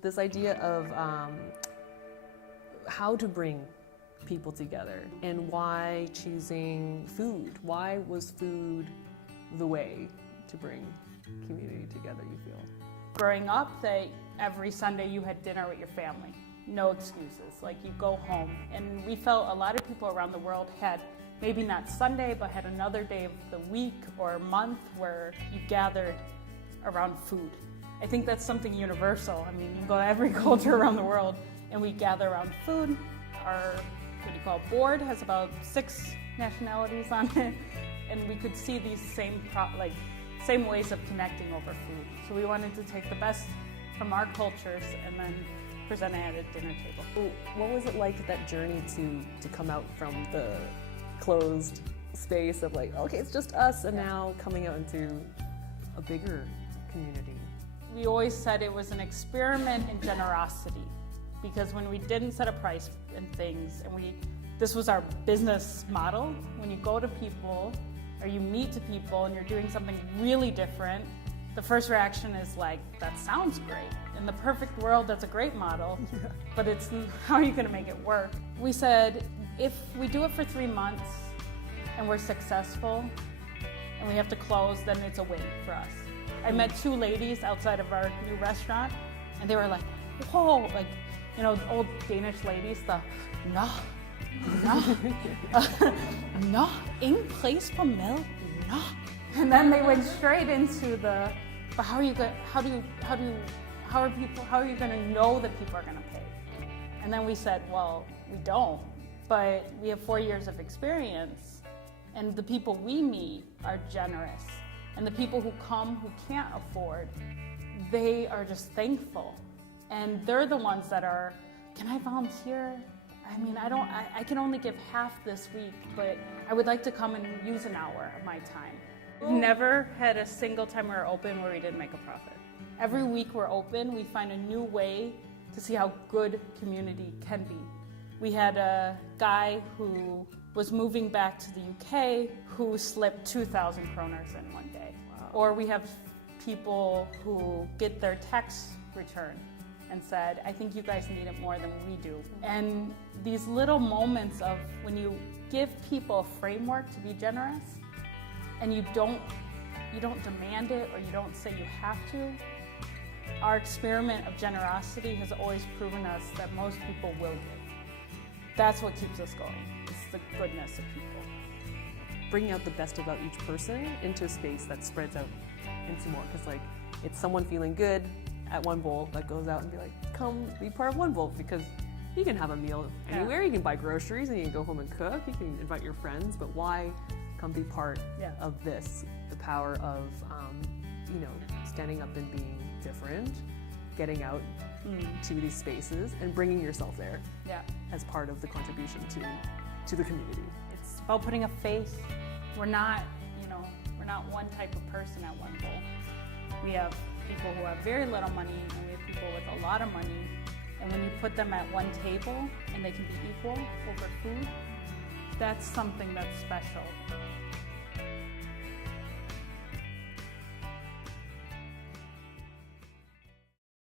This idea of how to bring people together and why choosing food. Why was food the way to bring community together, you feel? Growing up, every Sunday you had dinner with your family. No excuses, like you go home. And we felt a lot of people around the world had, maybe not Sunday, but had another day of the week or month where you gathered around food. I think that's something universal. I mean, you go to every culture around the world and we gather around food. Our, board has about 6 nationalities on it, and we could see these same ways of connecting over food. So we wanted to take the best from our cultures and then present it at a dinner table. What was it like, that journey to come out from the closed space of like, okay, it's just us, and now coming out into a bigger community? We always said it was an experiment in generosity, because when we didn't set a price and things, and this was our business model, when you go to people or you meet to people and you're doing something really different, the first reaction is like, that sounds great. In the perfect world, that's a great model, but it's how are you going to make it work? We said, if we do it for 3 months and we're successful and we have to close, then it's a win for us. I met 2 ladies outside of our new restaurant, and they were like, whoa, like, old Danish ladies, no, ingen pris på mad, no. And then they went straight into but how are you going to know that people are going to pay? And then we said, well, we don't, but we have 4 years of experience, and the people we meet are generous. And the people who come who can't afford, they are just thankful. And they're the ones that are, can I volunteer? I mean, I can only give half this week, but I would like to come and use an hour of my time. We've never had a single time we were open where we didn't make a profit. Every week we're open, we find a new way to see how good community can be. We had a guy who was moving back to the UK who slipped 2,000 kroners in one day. Wow. Or we have people who get their tax return and said, I think you guys need it more than we do. And these little moments of when you give people a framework to be generous and you don't demand it or you don't say you have to, our experiment of generosity has always proven us that most people will give. That's what keeps us going. It's the goodness of people. Bringing out the best about each person into a space that spreads out into more, because it's someone feeling good at one bowl that goes out and be like, come be part of one bowl, because you can have a meal anywhere, you can buy groceries and you can go home and cook, you can invite your friends, but why come be part of this? The power of standing up and being different, getting out to these spaces and bringing yourself there as part of the contribution to the community. It's about putting a face. We're not one type of person at one bowl. We have people who have very little money and we have people with a lot of money. And when you put them at one table and they can be equal over food, that's something that's special.